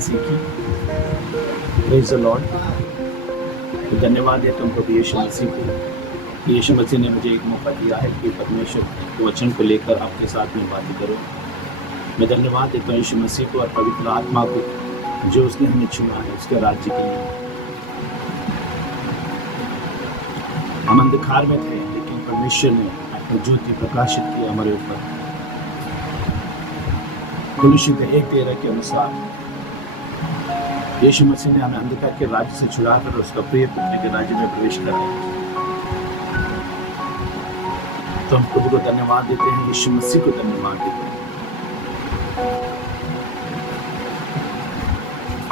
मसीह की। Praise the Lord. तो धन्यवाद है तुम प्रभु यीशु मसीह को। यीशु मसीह ने मुझे एक मौका दिया है कि परमेश्वर के वचन को लेकर आपके साथ में बातें करूं। मैं धन्यवाद देता हूँ यीशु मसीह को और पवित्र आत्मा को, जो उसने हमें चुना है उसके राज्य के लिए। हम अंधकार में थे, लेकिन परमेश्वर ने अपनी ज्योति प्रकाशित की हमारे ऊपर। कुलुस्सियों 1:13 के अनुसार यीशु मसीह ने हमें अंधकार के राज्य से छुड़ाकर उसका प्रिय पुत्र के राज्य में प्रवेश कराया। तो हम प्रभु को धन्यवाद देते हैं, यीशु मसीह को धन्यवाद देते हैं।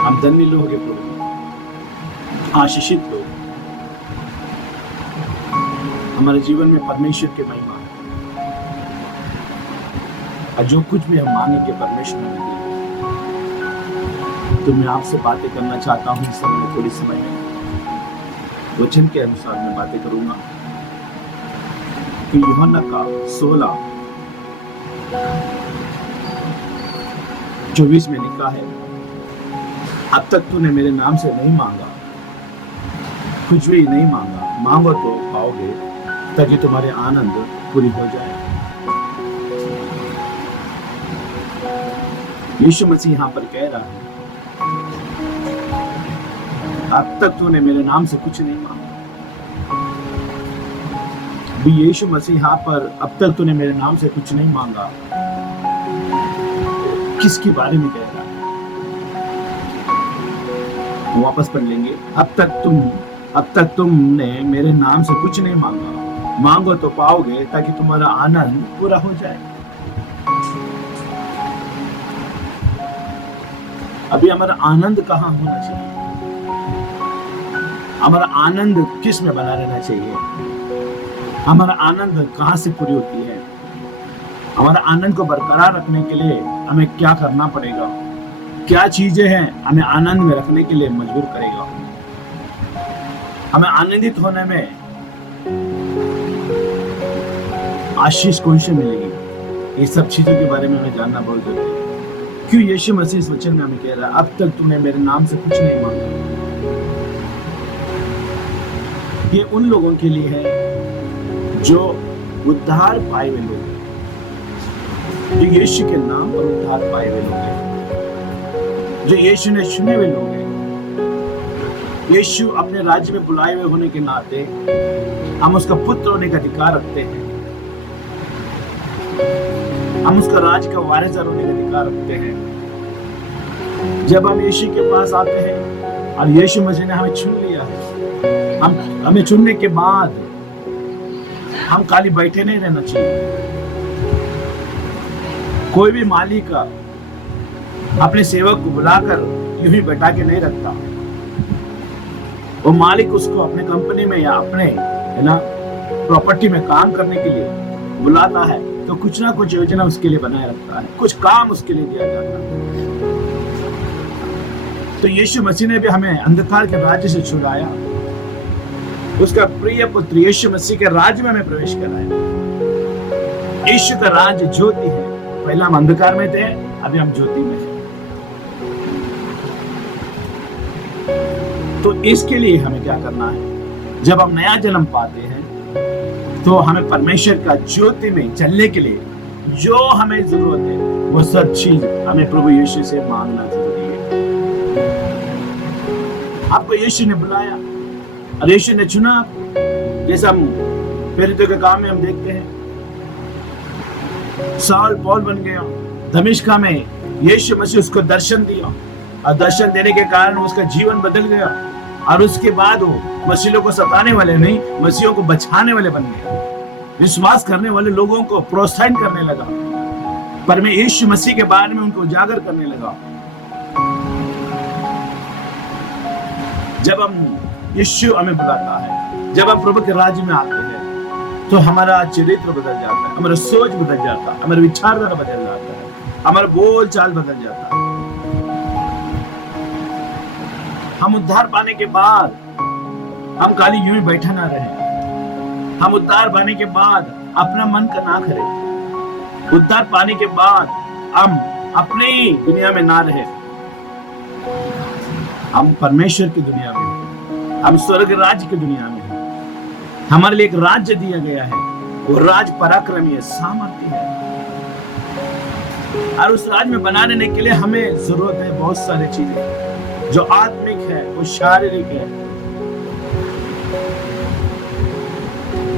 हम धन्य लोग हैं प्रभु, आशीषित लोग। हमारे जीवन में परमेश्वर की महिमा है और जो कुछ भी हम मांगेंगे परमेश्वर ने दिया। तो मैं आपसे बातें करना चाहता हूँ इस समय, थोड़ी समय में वचन के अनुसार मैं बातें करूंगा कि यूहन्ना का 16:24 में लिखा है, अब तक तूने मेरे नाम से नहीं मांगा, कुछ भी नहीं मांगा, मांगो तो पाओगे, ताकि तुम्हारे आनंद पूरी हो जाए। यीशु मसीह यहाँ पर कह रहा है, अब तक तूने मेरे नाम से कुछ नहीं मांगा। भी यीशु मसीह यहाँ पर अब तक तूने मेरे नाम से कुछ नहीं मांगा, किसके बारे में कह रहा है? वापस पढ़ लेंगे। अब तक तुमने मेरे नाम से कुछ नहीं मांगा, मांगो तो पाओगे, ताकि तुम्हारा आनंद पूरा हो जाए। अभी हमारा आनंद कहाँ होना चाहिए? हमारा आनंद किस में बना रहना चाहिए? हमारा आनंद कहाँ से पूरी होती है? हमारा आनंद को बरकरार रखने के लिए हमें क्या करना पड़ेगा? क्या चीजें हैं हमें आनंद में रखने के लिए मजबूर करेगा? हमें आनंदित होने में आशीष कौन से मिलेगी? ये सब चीजों के बारे में हमें जानना बहुत जरूरी है। क्यों यीशु मसीह इस वचन में हमें कह रहा है, अब तक तूने मेरे नाम से कुछ नहीं मांगा? ये उन लोगों के लिए है जो उद्धार पाए हुए लोग हैं, जो यीशु के नाम पर उद्धार पाए हुए लोग हैं, जो यीशु ने चुने हुए लोग हैं। यीशु अपने राज्य में बुलाए हुए होने के नाते हम उसका पुत्र होने का अधिकार रखते हैं। हम उसका राज्य का वारिसदार होने का अधिकार रखते हैं। जब हम यीशु के पास आते हैं और यीशु मसीह ने हमें चुन लिया है, हमें चुनने के बाद हम खाली बैठे नहीं रहना चाहिए। कोई भी मालिक अपने सेवक को बुलाकर यूं ही बैठा के नहीं रखता। वो मालिक उसको अपने कंपनी में या अपने प्रॉपर्टी में काम करने के लिए बुलाता है, तो कुछ ना कुछ योजना उसके लिए बनाए रखता है, कुछ काम उसके लिए दिया जाता है। तो यीशु मसीह ने भी हमें अंधकार के राज्य से छुड़ाया, उसका प्रिय पुत्र यीशु मसीह के राज्य में हमें प्रवेश कराया। यीशु का राज्य ज्योति है। पहले हम अंधकार में थे, अभी हम ज्योति में हैं। तो इसके लिए हमें क्या करना है? जब हम नया जन्म पाते हैं तो हमें परमेश्वर का ज्योति में चलने के लिए जो हमें जरूरत है, वो सब चीज हमें प्रभु यीशु से मांगना जरूरी है। आपको यीशु ने बुलाया और यीशु ने चुना आपको। जैसे हम प्रेरितों के काम में हम देखते हैं, साउल पौल बन गया। दमिश्क में यीशु मसीह उसको दर्शन दिया और दर्शन देने के कारण उसका जीवन बदल गया और उसके बाद वो मसीहों को सताने वाले नहीं, मसीहों को बचाने वाले बन गया। विश्वास करने वाले लोगों को प्रोत्साहन करने लगा, पर मैं यीशु मसीह के बारे में उनको उजागर करने लगा। जब हम यीशु हमें बुलाता है, जब हम प्रभु के राज्य में आते हैं, तो हमारा चरित्र बदल जाता है, हमारा सोच बदल जाता है, हमारा विचारधारा बदल जाता है, हमारा बोल चाल बदल जाता है। हम उद्धार पाने के बाद हम खाली यूं ही बैठा ना रहे। हम उद्धार पाने के बाद अपना मन का ना करें। उद्धार पाने के बाद हम अपनी दुनिया में ना रहे। हम परमेश्वर की दुनिया में हैं, हम स्वर्ग राज्य की दुनिया में हैं। हमारे लिए एक राज्य दिया गया है, वो राज पराक्रमी है, सामर्थ्य है। और उस राज में बना रहने के लिए हमें जरूरत है बहुत सारी चीजें, जो आत्मिक है, वो शारीरिक है।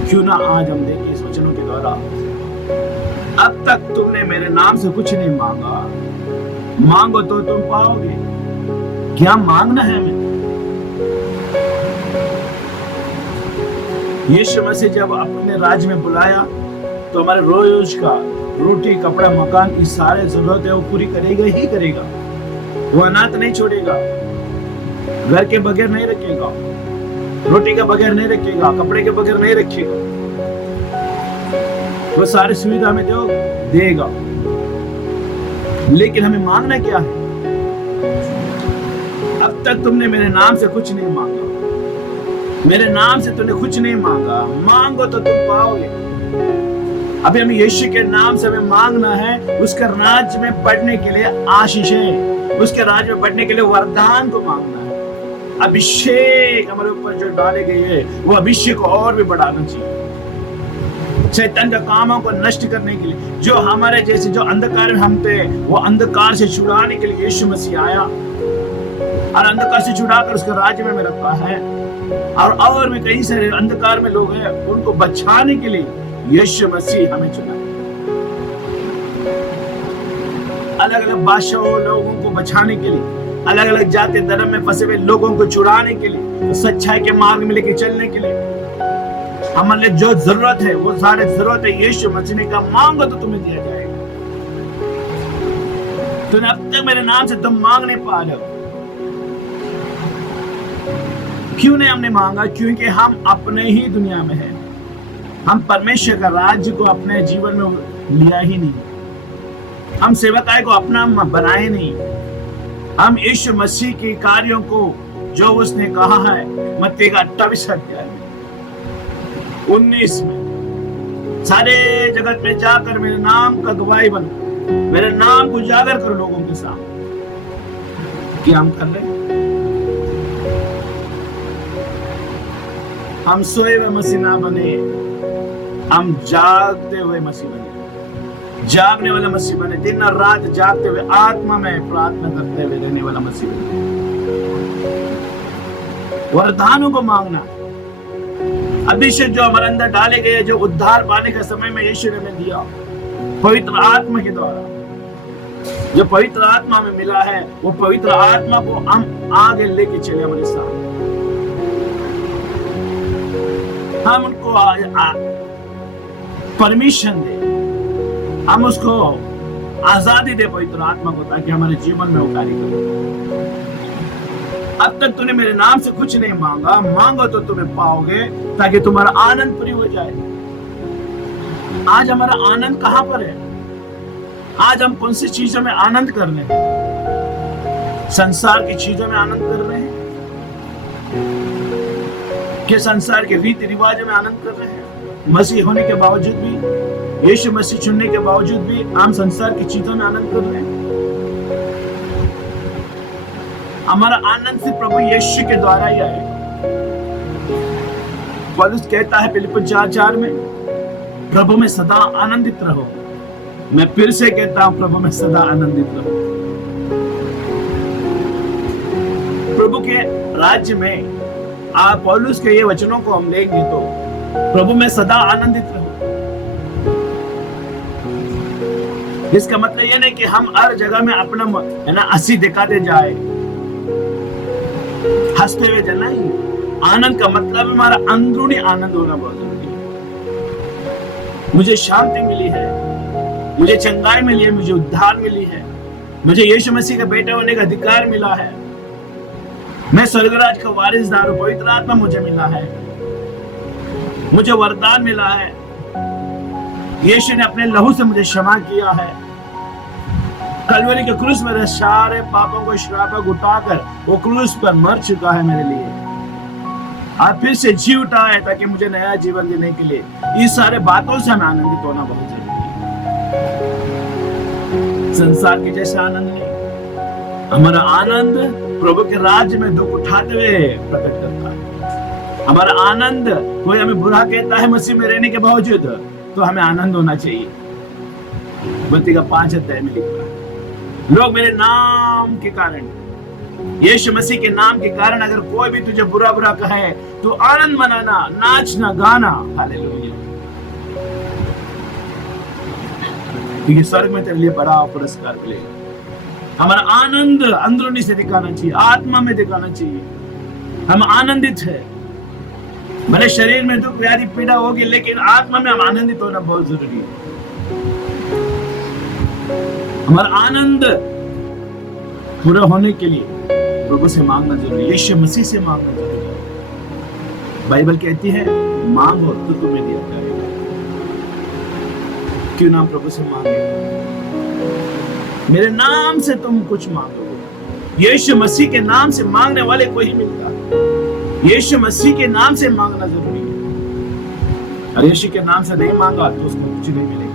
क्यों ना आज हम देखें इस वचनों के द्वारा, अब तक तुमने मेरे नाम से कुछ नहीं मांगा, मांगो तो तुम पाओगे। क्या मांगना है हमें? यीशु मसीह जब अपने राज्य में बुलाया तो हमारे रोज का रोटी, कपड़ा, मकान की सारे जरूरत है वो पूरी करेगा ही करेगा। वो अनाथ नहीं छोड़ेगा, घर के बगैर नहीं रखेगा, रोटी के बगैर नहीं रखेगा, कपड़े के बगैर नहीं रखेगा। वो सारी सुविधा हमें देगा। लेकिन हमें मांगना क्या है? अब तक तुमने मेरे नाम से कुछ नहीं मांगा, मेरे नाम से तुमने कुछ नहीं मांगा, मांगो तो तुम पाओगे। अभी हमें यीशु के नाम से हमें मांगना है, उसके राज्य में बढ़ने के लिए आशीषें, उसके राज्य में बढ़ने के लिए वरदान को मांगना है। अभिषेक हमारे ऊपर जो डाले गए है, वो अभिषेक को और भी बढ़ाना चाहिए। शैतान का कामों को नष्ट करने के लिए, जो हमारे जैसे जो अंधकार में हम थे, वो अंधकार से छुड़ाने के लिए यीशु मसीह आया और अंधकार से छुड़ाकर उसके राज्य में रखा है। और भी कई सारे अंधकार में लोग हैं, उनको बचाने के लिए यीशु मसीह हमें चुना। अलग अलग भाषाओं लोगों को बचाने के लिए, अलग अलग जाति धर्म में फंसे हुए लोगों को छुड़ाने के लिए, सच्चाई के मार्ग में लेके चलने के लिए हमारे लिए जो जरूरत है, वो सारे जरूरत है यीशु मसीह ने कहा, मांगो तो तुम्हें दिया जाएगा। तूने अब तक मेरे नाम से तुम मांग नहीं पा रहे हो। क्यों नहीं हमने मांगा? क्योंकि हम अपने ही दुनिया में हैं। हम परमेश्वर का राज्य को अपने जीवन में लिया ही नहीं। हम सेवकाई को अपना बनाए नहीं। हम यीशु मसीह के कार्यों को, जो उसने कहा है मत्ती का 28 अध्याय 19 में, सारे जगत में जाकर मेरे नाम का गवाही बनो, मेरे नाम को उजागर करो लोगों के सामने। क्या हम कर रहे हैं? हम सोए हुए मसीह ना बने, हम जागते हुए मसीह बने, जागने वाला मसीह बने, दिन और रात जागते हुए आत्मा में प्रार्थना करते हुए रहने वाला मसीह बने। वरदानों को मांगना, अभिषेक जो हमारे अंदर डाले गए, जो उद्धार पाने का समय में यीशु ने हमें दिया पवित्र आत्मा के द्वारा, जो पवित्र आत्मा हमें मिला है, वो पवित्र आत्मा को हम आगे लेके चले हमारे साथ। हम उनको परमिशन दे, हम उसको आजादी दे पवित्र आत्मा को, ताकि हमारे जीवन में वो कार्य करे। अब तक तूने मेरे नाम से कुछ नहीं मांगा, मांगो तो तुम्हें पाओगे, ताकि तुम्हारा आनंद पूरी हो जाए। आज हमारा आनंद कहां पर है? आज हम कौन सी चीजों में आनंद कर रहे हैं? संसार की चीजों में आनंद कर रहे हैं कि संसार के रीति रिवाजों में आनंद कर रहे हैं? मसीह होने के बावजूद भी, यीशु मसीह चुनने के बावजूद भी हम संसार की चीजों में आनंद कर रहे हैं। हमारा आनंद सिर्फ प्रभु यीशु के द्वारा ही आएगा। पौलुस कहता है फिलिप्पियों 4:4 में, प्रभु में सदा आनंदित रहो। मैं फिर से कहता हूं, प्रभु में सदा आनंदित रहो। प्रभु के राज्य में पौलुस के ये वचनों को हम लेंगे तो प्रभु में सदा आनंदित रहो। इसका मतलब यह नहीं कि हम हर जगह में अपना हंसी दिखाते जाए, हंसते हुए जाना ही। आनंद का मतलब हमारा अंदरूनी आनंद होना बहुत जरूरी है। मुझे शांति मिली है, मुझे चंगाई मिली है, मुझे उद्धार मिली है, मुझे यीशु मसीह का बेटा होने का अधिकार मिला है, मैं स्वर्गराज का वारिसदार हूं, पवित्र आत्मा मुझे मिला है, मुझे वरदान मिला है, यीशु ने अपने लहू से मुझे क्षमा किया है। कलवरी के क्रूस में सारे पापों को श्राप उठाकर वो क्रूस पर मर चुका है मेरे लिए, और फिर से जी उठा है ताकि मुझे नया जीवन देने के लिए। इस सारे बातों से हमें आनंदित होना बहुत जरूरी है। संसार के जैसा आनंद नहीं, हमारा आनंद प्रभु के राज्य में दुख उठाते हुए प्रकट करता है। हमारा आनंद, कोई हमें बुरा कहता है मसीह में रहने के बावजूद, तो हमें आनंद होना चाहिए। गलती का 5 अध्याय में लिखा है, लोग मेरे नाम के कारण, यीशु मसीह के नाम के कारण अगर कोई भी तुझे बुरा बुरा कहे तो आनंद मनाना, नाचना, गाना। हालेलुया। क्योंकि स्वर्ग में तेरे लिए बड़ा पुरस्कार मिलेगा। हमारा आनंद अंदरूनी से दिखाना चाहिए, आत्मा में दिखाना चाहिए। हम आनंदित है, भले शरीर में दुख व्याधि पीड़ा होगी, लेकिन आत्मा में हम आनंदित होना बहुत जरूरी है। हमारा आनंद पूरा होने के लिए प्रभु से मांगना जरूरी है, यीशु मसीह से मांगना जरूरी है। बाइबल कहती है, मांगो तो तुम्हें दिया जाएगा। क्यों ना प्रभु से मांगे? मेरे नाम से तुम कुछ मांगोगे। यीशु मसीह के नाम से मांगने वाले को ही मिलता है। यीशु मसीह के नाम से मांगना जरूरी है। और यीशु के नाम से नहीं मांगा तो उसको कुछ नहीं मिलेगा।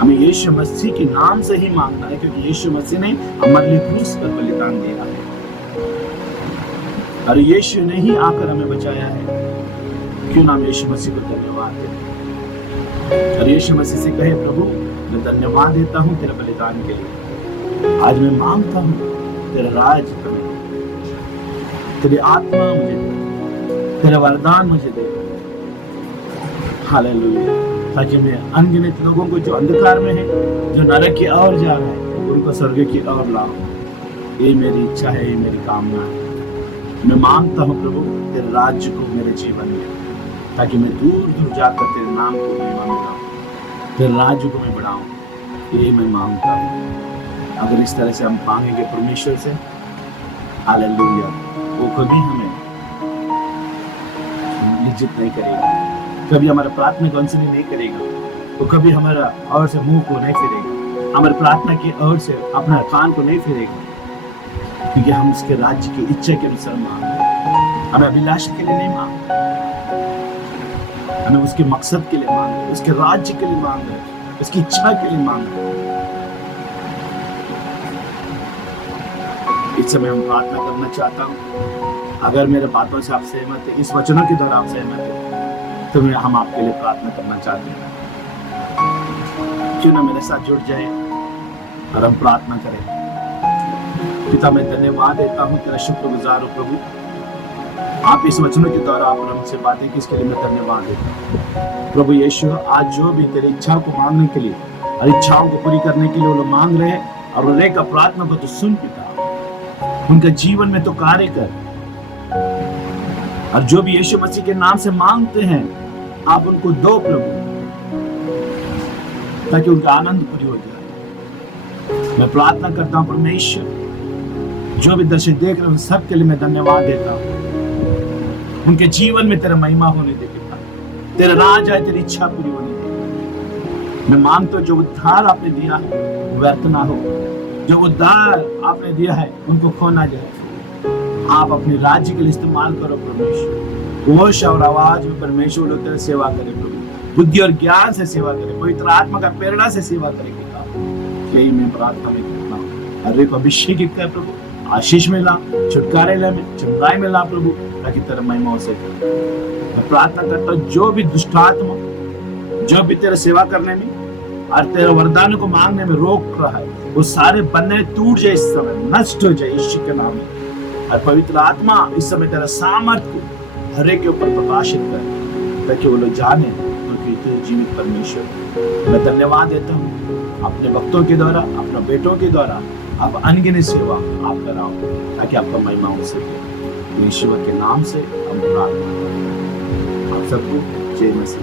हमें यीशु मसीह के नाम से ही मांगना है, क्योंकि यीशु मसीह ने हमारे लिए क्रूस पर बलिदान दिया है और यीशु ने ही आकर हमें बचाया है। क्यों ना यीशु मसीह को धन्यवाद दें और यीशु मसीह से कहे, प्रभु मैं धन्यवाद देता हूँ तेरे बलिदान के लिए। आज मैं मांगता हूँ तेरा राज बने, तेरी आत्मा मुझे दे, तेरा वरदान मुझे दे। हालेलुया। ताकि मैं अनगिनत लोगों को जो अंधकार में है, जो नरक की ओर जा रहे हैं, उनको स्वर्ग की ओर लाओ। ये मेरी इच्छा है, ये मेरी कामना है। मैं मांगता हूँ प्रभु तेरे राज्य को मेरे जीवन में, ताकि मैं दूर दूर जाकर तेरे नाम को महिमा मिलाऊं, तेरे राज्य को मैं बढ़ाऊं। ये मैं मांगता हूँ। अगर इस तरह से हम मांगेंगे परमेश्वर से, हालेलुया, वो कभी हमें निश्चित नहीं करेगा, कभी हमारा प्रार्थना को अनसुनी नहीं करेगा, वो कभी हमारा और से मुंह को नहीं फेरेगा, हमारी प्रार्थना की ओर से अपना कान को नहीं फेरेगा, क्योंकि हम उसके राज्य की इच्छा के अनुसार मांग रहे हैं। हमें अभिलाषा के लिए नहीं मांग रहे, हमें उसके मकसद के लिए मांग रहे, उसके राज्य के लिए मांग रहे, उसकी इच्छा के लिए मांग रहे। इस समय हम प्रार्थना करना चाहता हूँ। अगर मेरे बातों से आप सहमत है, इस वचनों के द्वारा आप सहमत है, तो हम आपके लिए प्रार्थना करना चाहते हैं। क्यों ना मेरे साथ जुड़ जाए और हम प्रार्थना करें। पिता मैं धन्यवाद देता हूँ, तेरा शुक्रगुजार हूँ प्रभु। आप इस वचनों के द्वारा आप हमसे बातें की, इसके लिए मैं धन्यवाद देता हूँ प्रभु यीशु। आज जो भी तेरी इच्छाओं को मांगने के लिए और इच्छाओं को पूरी करने के लिए वो लोग मांग रहे हैं, और उन्हें का प्रार्थना को तो सुन पिता, उनके जीवन में तो कार्य कर। और जो भी यीशु मसीह के नाम से मांगते हैं, आप उनको दो प्रभु, ताकि उनका आनंद पूरी हो जाए। मैं प्रार्थना करता हूँ परमेश्वर, जो भी दर्शक देख रहे हैं सबके लिए मैं धन्यवाद देता हूँ। उनके जीवन में तेरा महिमा होने दे पिता, तेरा राज आए, तेरी इच्छा पूरी होने दे। मैं मांगता हूँ जो उद्धार आपने दिया है व्यर्थ ना हो, जो उद्धार आपने दिया है उनको खो ना जाए। आप अपने राज्य के लिए इस्तेमाल करो परमेश्वर। होश और आवाज में परमेश्वर लोग तेरी सेवा करें प्रभु, बुद्धि और ज्ञान से सेवा करें, पवित्र आत्मा का प्रेरणा से सेवा करें पिता। यही मैं प्रार्थना में करता हूँ। हर एक अभिषेक कर प्रभु, आशीष में ला, छुटकारे में, चंगाई में ला प्रभु, ताकि तेरा महिमा हो सके। मैं प्रार्थना करता हूँ जो भी दुष्टात्मा, जो भी तेरा सेवा करने में और तेरे वरदान को मांगने में रोक रहा है, वो सारे बंधन टूट जाए, इस समय नष्ट हो जाए यीशु के नाम में। और पवित्र आत्मा इस समय तेरा सामर्थ को हर एक के ऊपर प्रकाशित कर, ताकि वो लोग जाने क्योंकि तू जीवित परमेश्वर। मैं धन्यवाद देता हूँ अपने भक्तों के द्वारा, अपने बेटों के द्वारा आप अनगिनत सेवा आप कराओ, ताकि आपका महिमा हो सके। ईश्वर के नाम से हम प्रार्थना करते हैं। आप सबको जय मसीह।